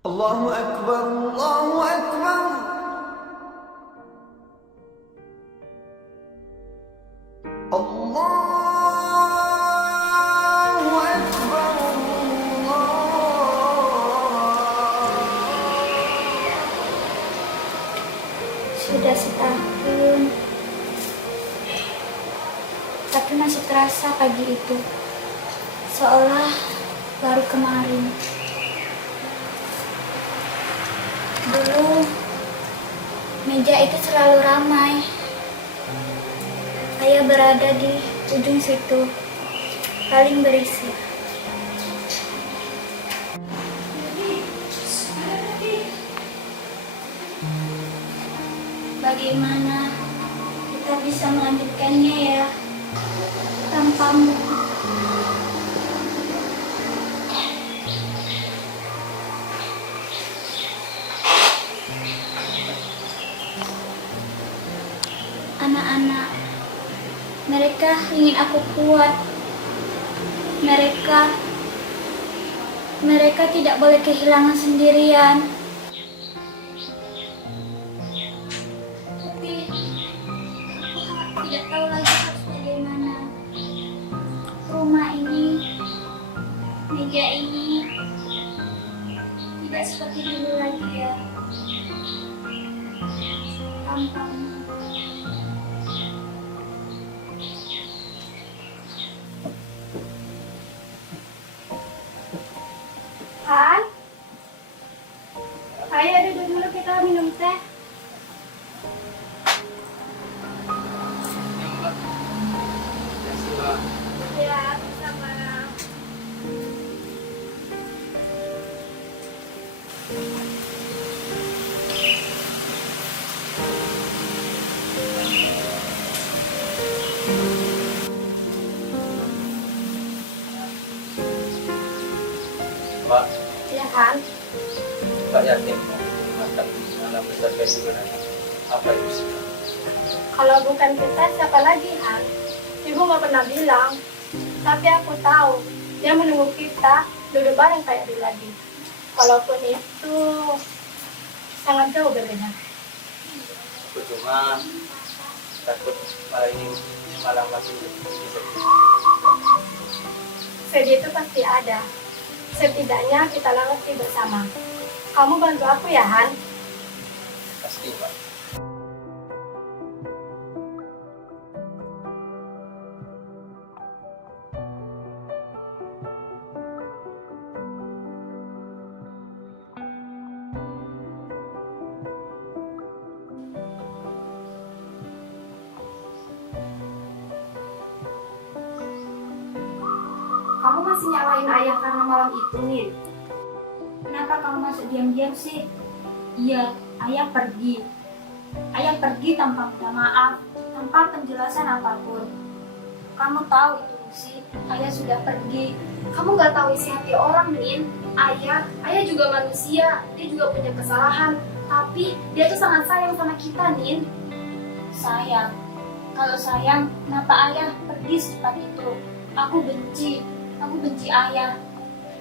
Allahu Akbar, Allahu Akbar. Allahu Akbar, Sudah setahun, tapi masih terasa pagi itu, seolah baru kemarin. Dulu, meja itu selalu ramai. Ayah berada di ujung situ, paling berisi. Bagaimana kita bisa melanjutkannya ya, tanpamu? Anak-anak, mereka ingin aku kuat. Mereka tidak boleh kehilangan sendirian. Tapi aku tidak tahu lagi harus bagaimana. Rumah ini, meja ini, tidak seperti dulu lagi ya. Tanpamu. Hai, ayo duduk dulu, kita minum teh. Ya, sama. Pak, Ya kan? Pak yakin makan anak besar kayak gimana? Apa itu sih? Kalau bukan kita, siapa lagi, Han? Ibu nggak pernah bilang. Tapi aku tahu, dia menunggu kita duduk bareng kayak dulu lagi. Kalaupun itu sangat jauh berbeda. Aku cuma takut malah ini malah masih bisa. Sedih itu pasti ada. Setidaknya kita lewati bersama. Kamu bantu aku ya, Han? Pasti Pak. Kamu masih nyalain ayah karena malam itu, Nin? Kenapa kamu masih diam-diam sih? Iya, ayah pergi. Ayah pergi tanpa minta maaf, tanpa penjelasan apapun. Kamu tahu itu sih, ayah sudah pergi. Kamu gak tahu isi hati orang, Nin. Ayah juga manusia, dia juga punya kesalahan. Tapi dia tuh sangat sayang sama kita, Nin. Sayang. Kalau sayang, kenapa ayah pergi secepat itu? Aku benci ayah.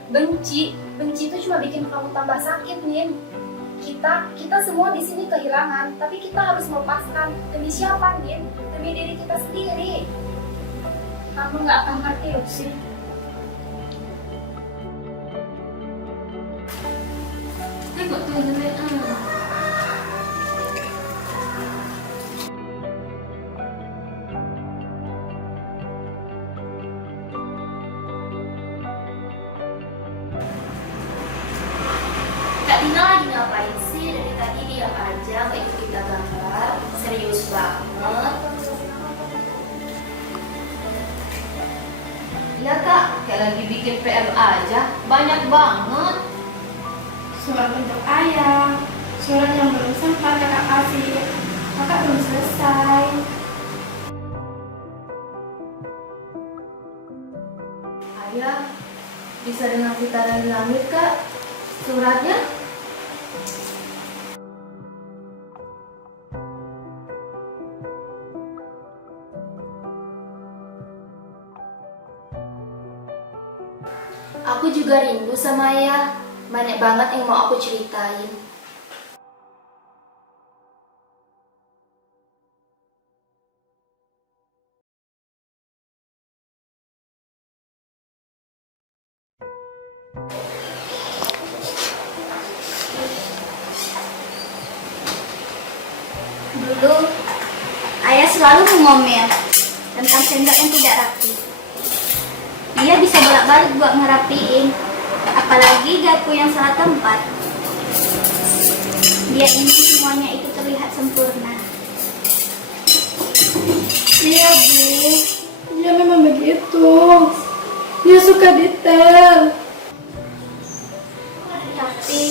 Benci itu cuma bikin kamu tambah sakit, Nin. Kita semua di sini kehilangan, tapi kita harus melepaskan. Demi siapa, Nin? Demi diri kita sendiri. Kamu nggak akan ngerti, Lucy. Tengok tuh, Nin. Kak Dina lagi ngapain sih? Dari tadi diam aja, nggak ikut kita gambar. Serius banget. Ya kak, kayak lagi bikin PR aja. Banyak banget. Surat untuk ayah, surat yang belum sempat kakak kasih. Kakak belum selesai. Ayah, bisa dengar gitaran di langit kak? Suratnya? Aku juga rindu sama ayah. Banyak banget yang mau aku ceritain. Dulu, ayah selalu mengomel tentang sendok yang tidak rapi. Dia bisa bolak-balik buat ngerapiin, apalagi garpu yang salah tempat. Dia ingin semuanya itu terlihat sempurna. Iya Bu, dia memang begitu. Dia suka detail. Tapi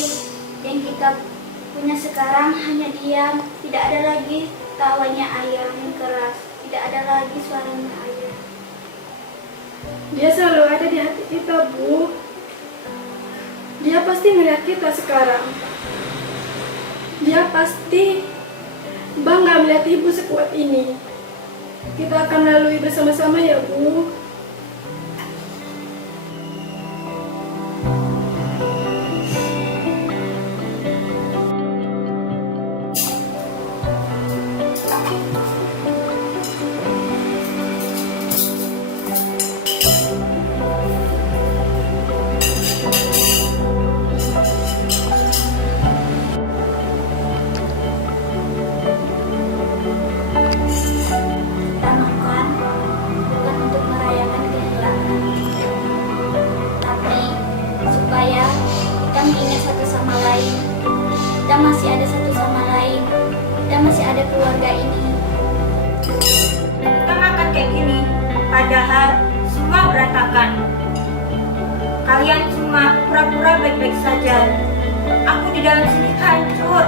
yang kita punya sekarang hanya diam. Tidak ada lagi tawanya ayah yang keras. Tidak ada lagi suaranya ayah. Dia selalu ada di hati kita, Bu. Dia pasti melihat kita sekarang. Dia pasti bangga melihat ibu sekuat ini. Kita akan lalui bersama-sama ya, Bu. Kita makan bukan untuk merayakan kehilangan, tapi supaya kita mengingat satu sama lain. Kita masih ada satu sama lain. Kita masih ada keluarga ini. Kita makan kayak gini, padahal semua berantakan. Kalian cuma pura-pura baik-baik saja. Aku di dalam sini hancur.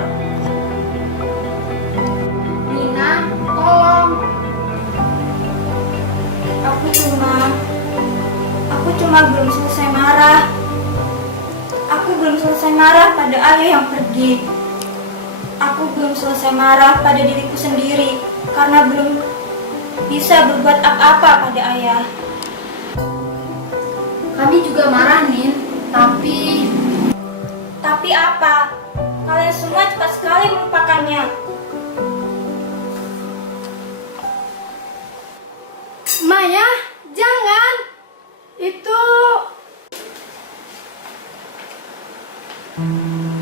Nina, tolong. Aku cuma belum selesai marah. Aku belum selesai marah pada ayah yang pergi. Aku belum selesai marah pada diriku sendiri karena belum bisa berbuat apa-apa pada ayah. Kami juga marah, Nin. Tapi apa? Kalian semua cepat sekali melupakannya. Maya, jangan. Itu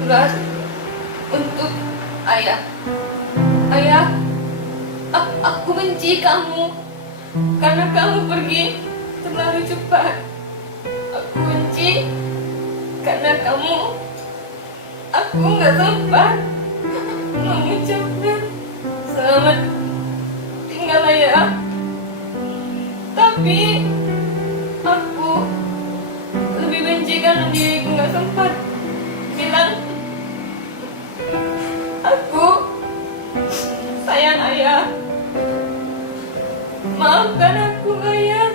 Berat untuk ayah. Ayah, aku benci kamu karena kamu pergi terlalu cepat. Aku benci karena aku nggak sempat mengucapkan selamat tinggal ayah. Tapi aku lebih benci karena diriku nggak sempat bilang aku sayang ayah. Maafkan aku ayah.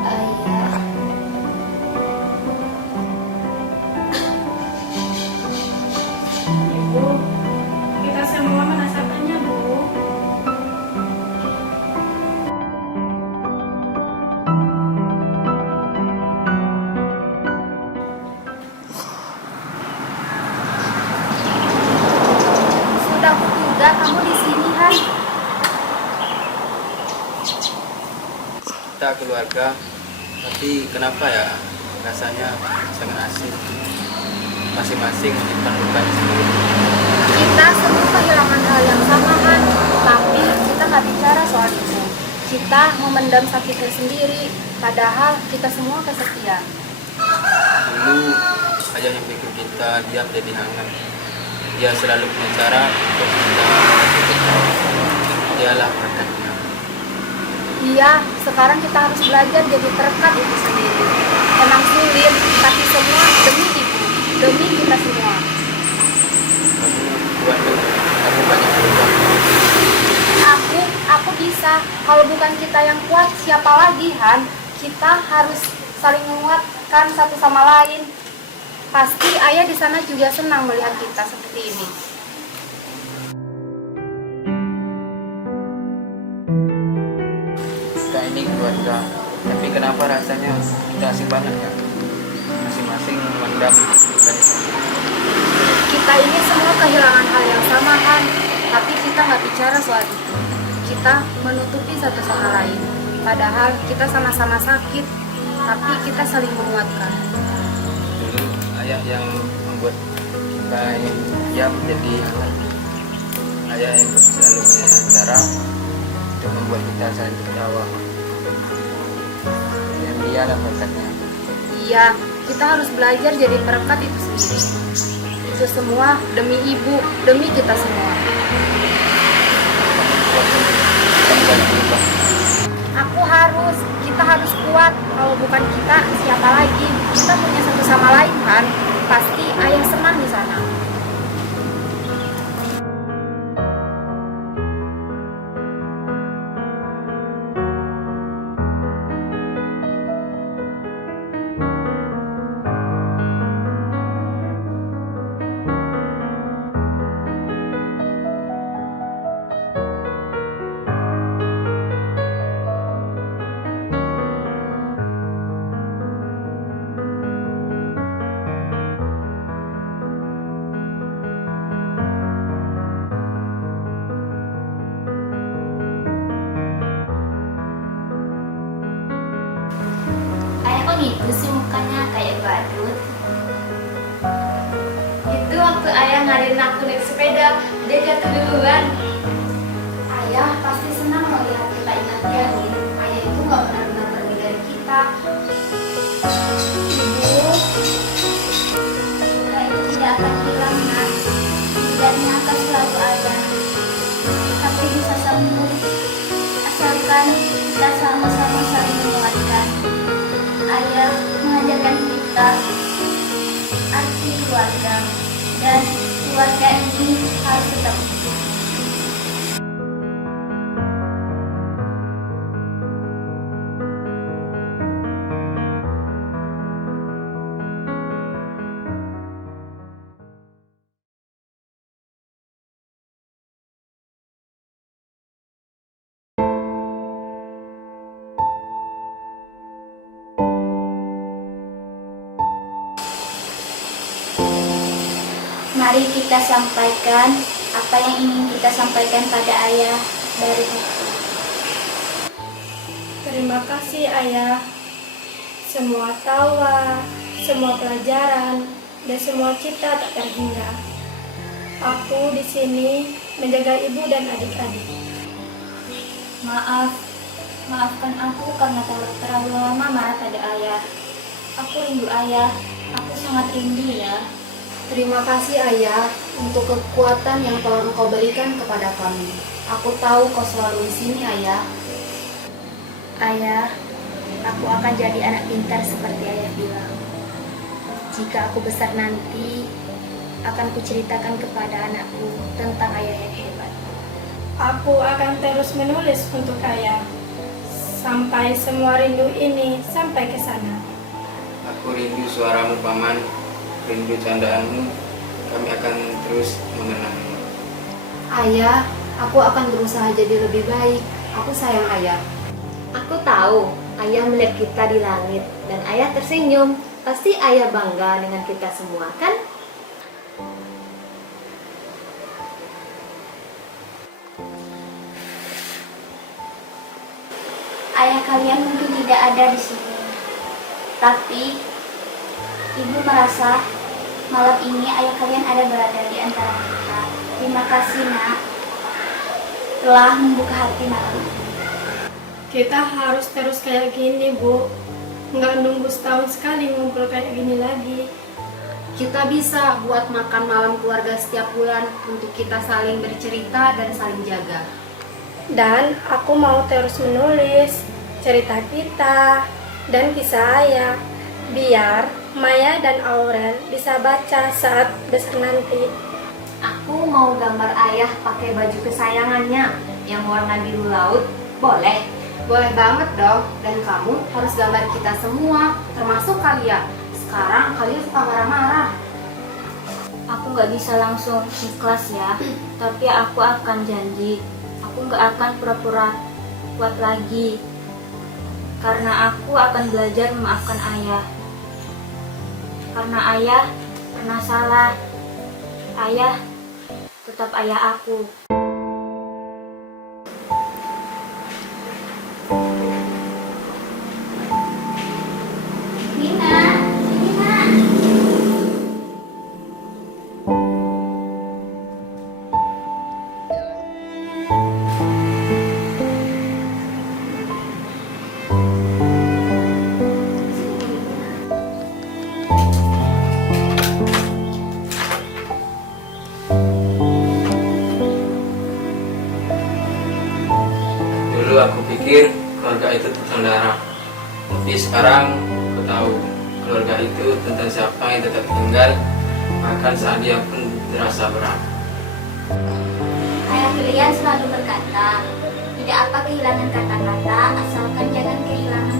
Ayah, Ibu, kita semua merasakannya, Bu. Sudah kuduga kamu di sini, Han. Kita keluarga, tapi kenapa ya rasanya sangat asing. Masing-masing menyimpan lukanya sendiri. Kita semua kehilangan hal yang sama, Han. Tapi kita nggak bicara soal itu. Kita memendam sakitnya sendiri. Padahal kita semua kesepian. Dulu ayah yang bikin kita diam jadi hangat. Dia selalu punya cara untuk kita tertawa. Dialah berkatnya. Iya, sekarang kita harus belajar jadi perekat itu sendiri. Emang sulit, tapi semua demi ibu, demi kita semua. Kamu kuat, kamu banyak berubah. Aku bisa. Kalau bukan kita yang kuat, siapa lagi, Han? Kita harus saling menguatkan satu sama lain. Pasti ayah di sana juga senang melihat kita seperti ini. Kita ini keluarga, tapi kenapa rasanya kita asing banget ya? Masing-masing memandang kita ini. Kita ini semua kehilangan hal yang sama, Han. Tapi kita nggak bicara soal itu. Kita menutupi satu sama lain. Padahal kita sama-sama sakit, tapi kita saling menguatkan. Dulu ayah yang membuat kita ini diam menjadi hangat. Ayah yang selalu punya cara untuk membuat kita saling tertawa. Dan dia lah berkatnya. Iya, kita harus belajar jadi perekat itu sendiri. Itu semua demi ibu, demi kita semua. Kita harus kuat. Kalau bukan kita, siapa lagi? Kita punya satu sama lain, kan? Pasti ayah senang di sana. Ayah kok gitu sih mukanya kayak badut? Itu waktu ayah ngadain aku naik sepeda, dia jatuh duluan. Ayah pasti senang melihat kita ingat dia, Nin. Ayah itu nggak benar-benar pergi dari kita. Ibu, kita itu tidak akan hilang, Nak. Tidaknya akan selalu ada. Tapi bisa sembuh, asalkan kita sama-sama saling menguatkan. Ayah mengajarkan kita arti keluarga, dan keluarga ini harus tetap hidup. Mari kita sampaikan apa yang ingin kita sampaikan pada ayah dari itu. Terima kasih ayah. Semua tawa, semua pelajaran, dan semua cita tak terhingga. Aku di sini menjaga ibu dan adik-adik. Maafkan aku karena terlalu lama marah pada ayah. Aku rindu ayah, aku sangat rindu ya. Terima kasih ayah untuk kekuatan yang telah engkau berikan kepada kami. Aku tahu kau selalu di sini ayah. Ayah, aku akan jadi anak pintar seperti ayah bilang. Jika aku besar nanti, akan kuceritakan kepada anakku tentang ayah yang hebat. Aku akan terus menulis untuk ayah. Sampai semua rindu ini sampai ke sana. Aku rindu suaramu paman, rindu candaanmu. Kami akan terus mengenangmu. Ayah, aku akan berusaha jadi lebih baik. Aku sayang ayah. Aku tahu ayah melihat kita di langit dan ayah tersenyum. Pasti ayah bangga dengan kita semua, kan? Ayah kalian mungkin tidak ada di sini, tapi ibu merasa malam ini ayah kalian ada berada di antara kita. Terima kasih, Nak, telah membuka hati malam ini. Kita harus terus kayak gini, Bu. Nggak nunggu setahun sekali ngumpul kayak gini lagi. Kita bisa buat makan malam keluarga setiap bulan untuk kita saling bercerita dan saling jaga. Dan aku mau terus menulis cerita kita dan kisah ayah, biar Maya dan Aurel bisa baca saat besar nanti. Aku aku mau gambar ayah pakai baju kesayangannya yang warna biru laut. Boleh? Boleh banget dong. Dan kamu harus gambar kita semua, termasuk Kalia. Sekarang Kalia suka marah-marah. Aku nggak bisa langsung ikhlas ya, tapi aku akan janji. Aku nggak akan pura-pura kuat lagi. Karena aku akan belajar memaafkan ayah. Karena ayah pernah salah. Ayah tetap ayah aku. Dulu aku pikir keluarga itu tentang darah, tapi sekarang aku tahu keluarga itu tentang siapa yang tetap tinggal, bahkan saat dia pun terasa berat. Ayah kalian selalu berkata, tidak apa kehilangan kata-kata, asalkan jangan kehilangan